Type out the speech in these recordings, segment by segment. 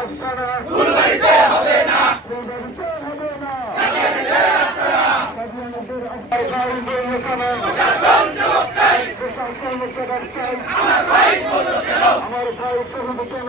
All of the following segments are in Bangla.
আস্তানা ভাই বলল কেন আমার ভাই কেন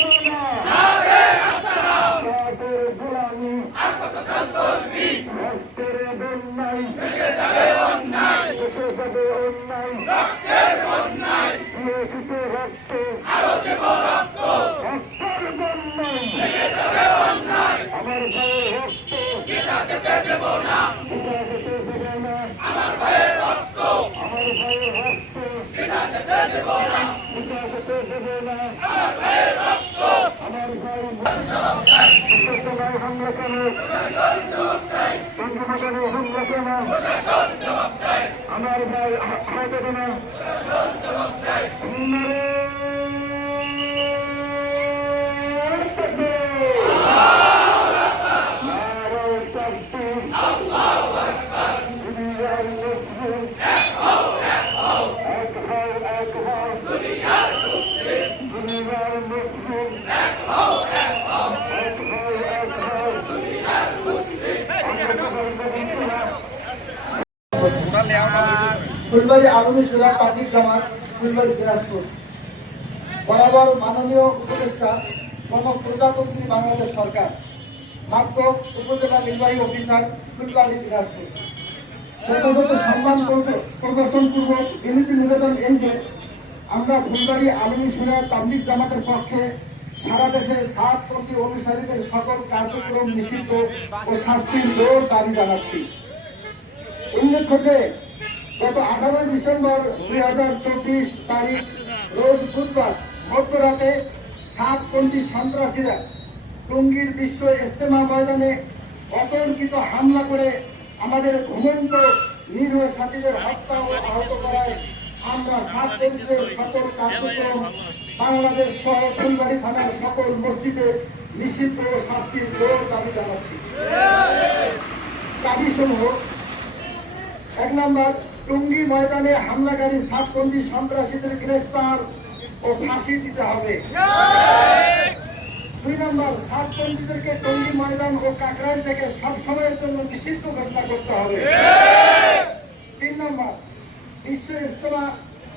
রক্ত আরও দেব রক্ত। রক্তের বন্যায়। আমার ভাইয়ের রক্ত। পিতা যেতে দেব না পিতা যেতে দেব না আমার ভাইয়ের রক্ত। আমার ভাইয়ের রক্ত। পিতা যেতে দেব না পিতা যেতে দেব না আমার ভাইয়ের রক্ত। আমার ভাই বিশ্বসভায় হামলা কেন বঙ্গভবনে হামলা কেন আমার ভাই হয়তো কেন ফুলবাড়ি আগুনী সুরা পার্টির জামাত ফুলবাড়ি দিনাজপুর। বরাবর মাননীয় উপদেষ্টা প্রজাতন্ত্রী বাংলাদেশ সরকার মাত্র উপজেলা নির্বাহী অফিসার ফুলবাড়ি দিনাজপুর। যথাযথ সম্মান প্রদর্শন যে, আমরা ফুলবাড়ি আলমী সুরা তাবলিক পক্ষে সারা দেশে সাতপন্থী অনুসারীদের সকল ও শাস্তির দাবি জানাচ্ছি। উল্লেখ্য যে গত আঠারোই ডিসেম্বর দুই হাজার চব্বিশ তারিখ, রোজ বুধবার মধ্যরাতে সাতপন্থী সন্ত্রাসীরা টঙ্গীর বিশ্ব ইস্তেমা ময়দানে অতর্কিত হামলা করে আমাদের ঘুমন্ত নিরীহ সাথীদের হত্যা ও আহত করায় আমরা সাতপন্থীদের সকল কার্যক্রম বাংলাদেশ সহ ফুলবাড়ি থানার সকল মসজিদে নিষিদ্ধ শাস্তির জোর দাবি জানাচ্ছি। দাবি সমূহ এক নম্বর টঙ্গী ময়দানে হামলাকারী সাতবন্দি সন্ত্রাসীদের গ্রেফতার ও ফাঁসি দিতে হবে। দুই নম্বর সাতবন্দীদেরকে টঙ্গী ময়দান ও কাকরাইল থেকে সব সময়ের জন্য নিষিদ্ধ ঘোষণা করতে হবে। তিন নম্বর, বিশ্ব ইস্তমা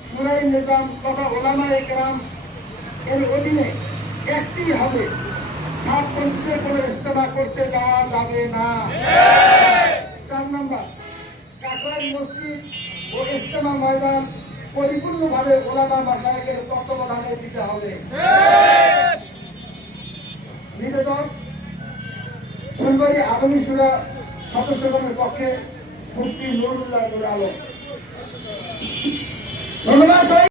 সুরাই নিজাম তথা ওলামা একরাম এর অধীনে একটি হবে সাতবন্দীদের কোনো ইস্তমা করতে দেওয়া যাবে না। ও ইস্তেমা ময়দান পরিপূর্ণভাবে ওলামা মাসায়কের তত্ত্বাবধানে দিতে হবে। নিবেদন, ফুলবাড়ি আগামী সুরা সদস্যগণের পক্ষে মুক্তি নুরুল্লাহ নুর আলম। ধন্যবাদ